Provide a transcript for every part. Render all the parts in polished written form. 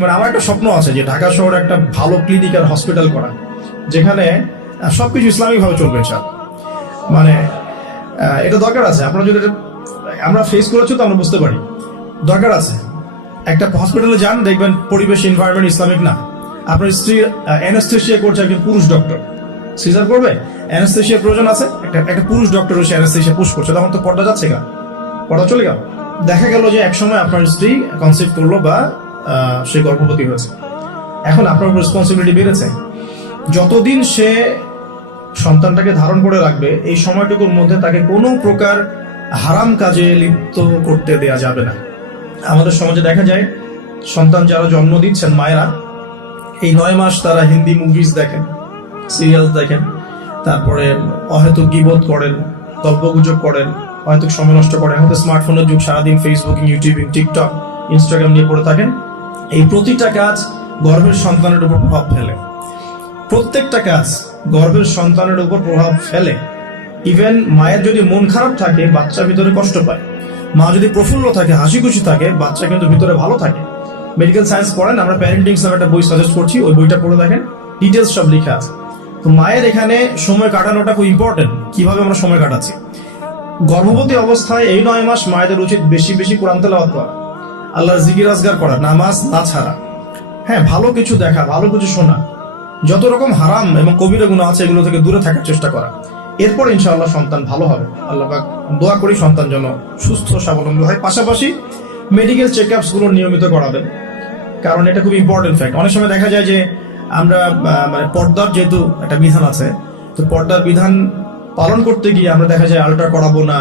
মানে আমার একটা স্বপ্ন আছে যে ঢাকা শহরে একটা ভালো ক্লিনিক আর হসপিটাল করা, যেখানে সবকিছু ইসলামিক ভাবে চলবে। মানে এটা দরকার আছে। আপনারা যদি আমরা ফেস করেছি তো আমরা বুঝতে পারি দরকার আছে। একটা হসপিটালে যান, দেখবেন পরিবেশ এনভায়রনমেন্ট ইসলামিক না। আপনার স্ত্রী অ্যানাস্থেসিয়া করছে, একজন পুরুষ ডক্টর সিজার করবে, অ্যানাস্থেসিয়ার প্রয়োজন আছে, একটা পুরুষ ডক্টর এসে অ্যানাস্থেসিয়া পুশ করছে, তখন তো পর্দা যাচ্ছে গা, পর্দা চলে গেল। দেখা গেল যে একসময় আপনার স্ত্রী কনসিভ করলো বা সে গর্ভবতী হয়েছে, এখন আপনার রেসপন্সিবিলিটি বেড়েছে। যতদিন সে সন্তানটাকে ধারণ করে রাখবে, এই সময়টুকুর মধ্যে তাকে কোনো প্রকার হারাম কাজে লিপ্ত করতে দেয়া যাবে না। আমাদের সমাজে দেখা যায় সন্তান যারা জন্ম দিচ্ছেন মায়েরা, এই 9 মাস তারা হিন্দি মুভিজ দেখেন, সিরিয়াল দেখেন, তারপরে অহেতুক গীবত করেন, গল্পগুজব করেন, অহেতুক সময় নষ্ট করেন। এখন তো স্মার্টফোনের যুগ, সারাদিন ফেসবুকিং, ইউটিউবিং, টিকটক, ইনস্টাগ্রাম নিয়ে পড়ে থাকেন। এই প্রতিটা কাজ গর্ভের সন্তানের উপর প্রভাব ফেলে। প্রত্যেকটা কাজ গর্ভের সন্তানের উপর প্রভাব ফেলে। ইভেন মায়ের যদি মন খারাপ থাকে, বাচ্চা ভিতরে কষ্ট পায়। মা যদি প্রফুল্ল থাকে, হাসি খুশি থাকে, বাচ্চা কিন্তু ভিতরে ভালো থাকে। মেডিকেল সায়েন্স পড়েন, আমরা প্যারেন্টিং নামে একটা বই সাজেস্ট করছি, ওই বইটা পড়ে দেখেন, ডিটেলস সব লেখা আছে। তো মায়ের এখানে সময় কাটানোটা খুব ইম্পর্টেন্ট। কিভাবে আমরা সময় কাটাচ্ছি গর্ভবতী অবস্থায়? এই 9 মাস মায়েদের উচিত বেশি বেশি কোরআন তেলাওয়াত করা, আল্লাহর জিকির আজগার করা, নামাজ না ছাড়া, হ্যাঁ, ভালো কিছু দেখা, ভালো কিছু শোনা, যত রকম হারাম এবং কবিরা গুনাহ আছে এগুলো থেকে দূরে থাকার চেষ্টা করা। এরপর ইনশাআল্লাহ সন্তান ভালো হবে। আল্লাহ পাক দোয়া করি সন্তান যেন সুস্থ স্বাবলম্বী হয়। পাশাপাশি মেডিকেল চেকআপস গুলো নিয়মিত করাবেন, কারণ এটা খুব ইম্পর্টেন্ট ফ্যাক্ট। অনেক সময় দেখা যায় যে আমরা মানে পর্দার যেহেতু একটা বিধান আছে, তো পর্দার বিধান পালন করতে গিয়ে আমরা দেখা যায় আল্ট্রা করাবো না,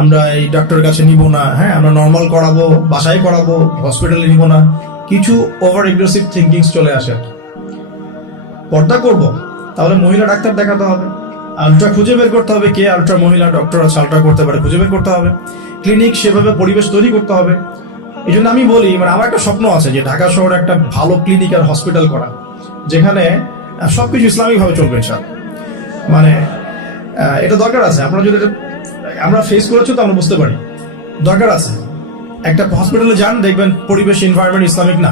আমরা এই ডক্টরের কাছে নিব না, হ্যাঁ, আমরা নর্মাল করাবো, বাসায় করাবো, হসপিটালে নিব না। কিছু ওভার এগ্রেসিভ থিঙ্কিংস চলে আসে। পর্দা করব, তাহলে মহিলা ডাক্তার দেখাতে হবে, আলট্রা খুঁজে বের করতে হবে, কে আলট্রা মহিলা ডক্টর আছে আলট্রা করতে পারে, খুঁজে বের করতে হবে। ক্লিনিক সেভাবে পরিবেশ তৈরি করতে হবে। এই জন্য আমি বলি, মানে আমার একটা স্বপ্ন আছে যে ঢাকা শহরে একটা ভালো ক্লিনিক আর হসপিটাল করা, যেখানে সবকিছু ইসলামিক ভাবে চলবে। মানে এটা দরকার আছে। আপনারা যদি আমরা ফেস করেছি তো আমরা বুঝতে পারি দরকার আছে। একটা হসপিটালে যান, দেখবেন পরিবেশ এনভায়রনমেন্ট ইসলামিক না।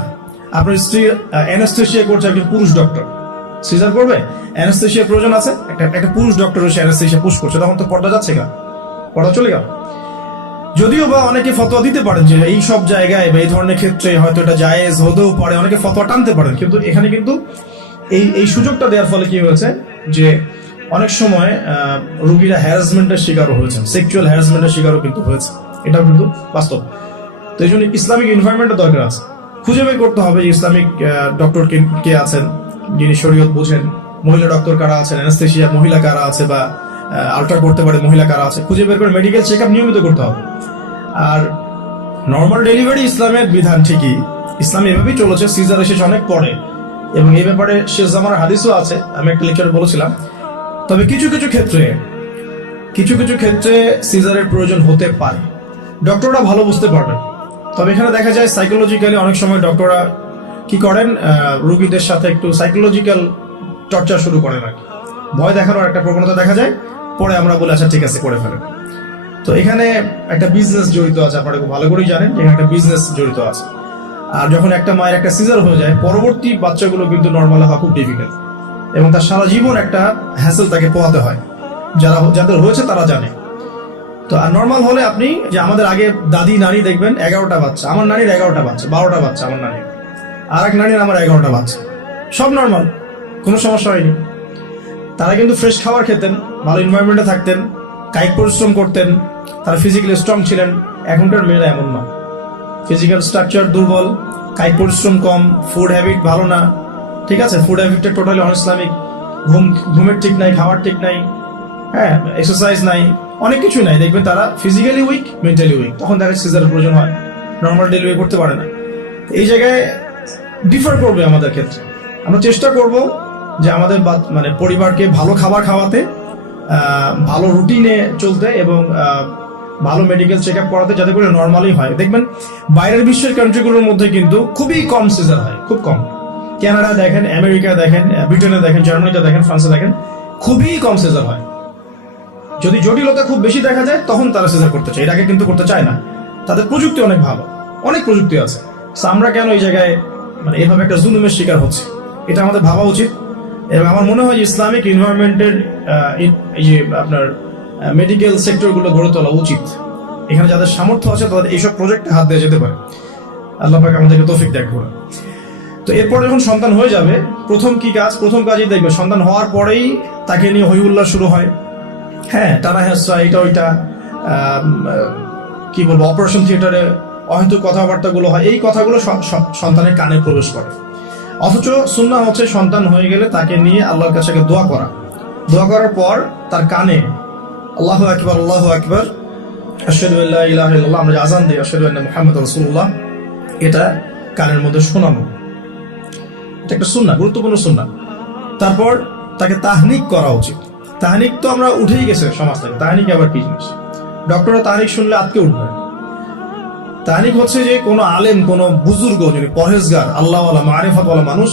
আপনার স্ত্রী অ্যানাস্থেসিয়া করছে, একজন পুরুষ ডক্টর সিজার করবে, অ্যানাস্থেসিয়ার প্রয়োজন আছে, একটা পুরুষ ডক্টর এসে অ্যানাস্থেসিয়া পুশ করছে, তখন তো পর্দা যাচ্ছে গা, পর্দা চলে গেল। যদিও বা অনেকে ফতোয়া দিতে পারেন যে এই সব জায়গায় বা এই ধরনের ক্ষেত্রে হয়তো এটা জায়েজ হতেও পারে, অনেকে ফতোয়া টানতে পারেন, কিন্তু এখানে কিন্তু এই সুযোগটা দেওয়ার ফলে কি হয়েছে যে অনেক সময় রোগীরা হ্যারাসমেন্টের শিকারও হয়েছেন, সেক্সুয়াল হ্যারাসমেন্টের শিকারও কিন্তু হয়েছে। এটাও কিন্তু বাস্তব। তো এই জন্য ইসলামিক এনভায়রনমেন্টের দরকার আছে। খুঁজে বের করতে হবে যে ইসলামিক ডক্টর কে আছেন, যিনি শরীয়ত বোঝেন, মহিলা ডক্টর কারা আছেন, অ্যানাস্থেসিয়া মহিলা কারা আছে, বা আলট্রা করতে পারে মহিলা কারা আছে, খুঁজে বের করে মেডিকেল চেকআপ নিয়মিত করতে হবে। আর নর্মাল ডেলিভারি ইসলামের বিধান ঠিকই, ইসলাম এভাবেই চলেছে, সিজার এসেছে অনেক পরে, এবং এই ব্যাপারে শেষ জামানার হাদিসও আছে, আমি একটা লেকচারে বলেছিলাম। তবে কিছু কিছু ক্ষেত্রে সিজারের প্রয়োজন হতে পারে, ডক্টররা ভালো বুঝতে পারবেন। তবে এখানে দেখা যায় সাইকোলজিক্যালি অনেক সময় ডক্টররা কি করেন, রোগীদের সাথে একটু সাইকোলজিক্যাল চর্চা শুরু করেন আর কি, ভয় দেখানোর একটা প্রবণতা দেখা যায়। পরে আমরা বলি আচ্ছা ঠিক আছে করে ফেলেন। তো এখানে একটা বিজনেস জড়িত আছে, আপনারা খুব ভালো করেই জানেন যে এখানে একটা বিজনেস জড়িত আছে। আর যখন একটা মায়ের একটা সিজার হয়ে যায়, পরবর্তী বাচ্চাগুলো কিন্তু নর্মাল হওয়া খুব ডিফিকাল্ট, এবং তার সারা জীবন একটা হ্যাসেল তাকে পোহাতে হয়। যাদের হয়েছে তারা জানে। তো আর নর্মাল হলে আপনি যে আমাদের আগে দাদি নানি দেখবেন 11টা বাচ্চা, আমার নানির 11টা বাচ্চা, 12টা বাচ্চা আমার নানির, আর এক নানির আমার 11টা বাচ্চা, সব নর্মাল, কোনো সমস্যা হয়নি। তারা কিন্তু ফ্রেশ খাবার খেতেন, ভালো এনভায়রনমেন্টে থাকতেন, কায়িক পরিশ্রম করতেন, তারা ফিজিক্যালি স্ট্রং ছিলেন। এখনকার মেয়েরা এমন না, ফিজিক্যাল স্ট্রাকচার দুর্বল, কায়িক পরিশ্রম কম, ফুড হ্যাবিট ভালো না, ঠিক আছে, ফুড হ্যাবিটটা টোটালি অনইসলামিক, ঘুমের ঠিক নাই, খাওয়ার ঠিক নাই, হ্যাঁ, এক্সারসাইজ নাই, অনেক কিছুই নাই। দেখবেন তারা ফিজিক্যালি উইক, মেন্টালি উইক, তখন তাদের সিজারের প্রয়োজন হয়, নর্মাল ডেলিভারি করতে পারে না। এই জায়গায় ডিফার করবে আমাদের ক্ষেত্রে। আমরা চেষ্টা করব যে আমাদের মানে পরিবারকে ভালো খাবার খাওয়াতে, ভালো রুটিনে চলতে, এবং ভালো মেডিকেল চেক আপ করাতে, যাতে করে নর্মালি হয়। দেখবেন বাইরের বিশ্বের কান্ট্রিগুলোর মধ্যে কিন্তু খুবই কম সিজার হয়, খুব কম। কানাডা দেখেন, আমেরিকা দেখেন, ব্রিটেনে দেখেন, জার্মানিতে দেখেন, ফ্রান্সে দেখেন, খুবই কম সিজার হয়। যদি জটিলতা খুব বেশি দেখা যায় তখন তারা সিজার করতে চায়, এর আগে কিন্তু করতে চায় না। তাদের প্রযুক্তি অনেক ভালো, অনেক প্রযুক্তি আছে। আমরা কেন এই জায়গায় মানে এভাবে একটা জুলুমের শিকার হচ্ছে। এটা আমাদের ভাবা উচিত। এবং আমার মনে হয় ইসলামিক এনভায়রনমেন্টের এই যে আপনার মেডিকেল সেক্টরগুলো গড়ে তোলা উচিত। এখানে যাদের সামর্থ্য আছে তাদের এইসব প্রজেক্টে হাত দেওয়া যেতে পারে। আল্লাহ পাক আমাদেরকে তৌফিক দেখ। তো এরপর যখন সন্তান হয়ে যাবে, প্রথম কাজই দেখবে সন্তান হওয়ার পরেই তাকে নিয়ে হই হুল্লাড় শুরু হয়। হ্যাঁ, টানা হেঁচড়া, এটা ওইটা, কি বলবো, অপারেশন থিয়েটারে অহেতুক কথাবার্তাগুলো হয়। এই কথাগুলো সন্তানের কানে প্রবেশ করে। অথচ সুন্নাহ হচ্ছে সন্তান হয়ে গেলে তাকে নিয়ে আল্লাহর কাছে দোয়া করা। দোয়া করার পর তার কানে আল্লাহু আকবার, আল্লাহু আকবার, আশহাদু আল্লা ইলাহা ইল্লাল্লাহ, আমরা যে আযান দিই আশহাদু আন্না মুহাম্মাদুর রাসূলুল্লাহ, এটা কানের মধ্যে শোনানো। এটা একটা সুন্নাহ, গুরুত্বপূর্ণ সুন্নাহ। তারপর তাকে তাহনিক করা উচিত। তাহনিক তো আমরা উঠেই গেছে সমাজ থেকে। তাহনিক আবার কি জিনিস? ডক্টররা তাহনিক শুনলে আটকে উঠবে। তাহনিক হচ্ছে যে কোনো আলেম, কোনো বুজুর্গ, যিনি পরহেজগার, আল্লাহওয়ালা, মারিফতওয়ালা মানুষ,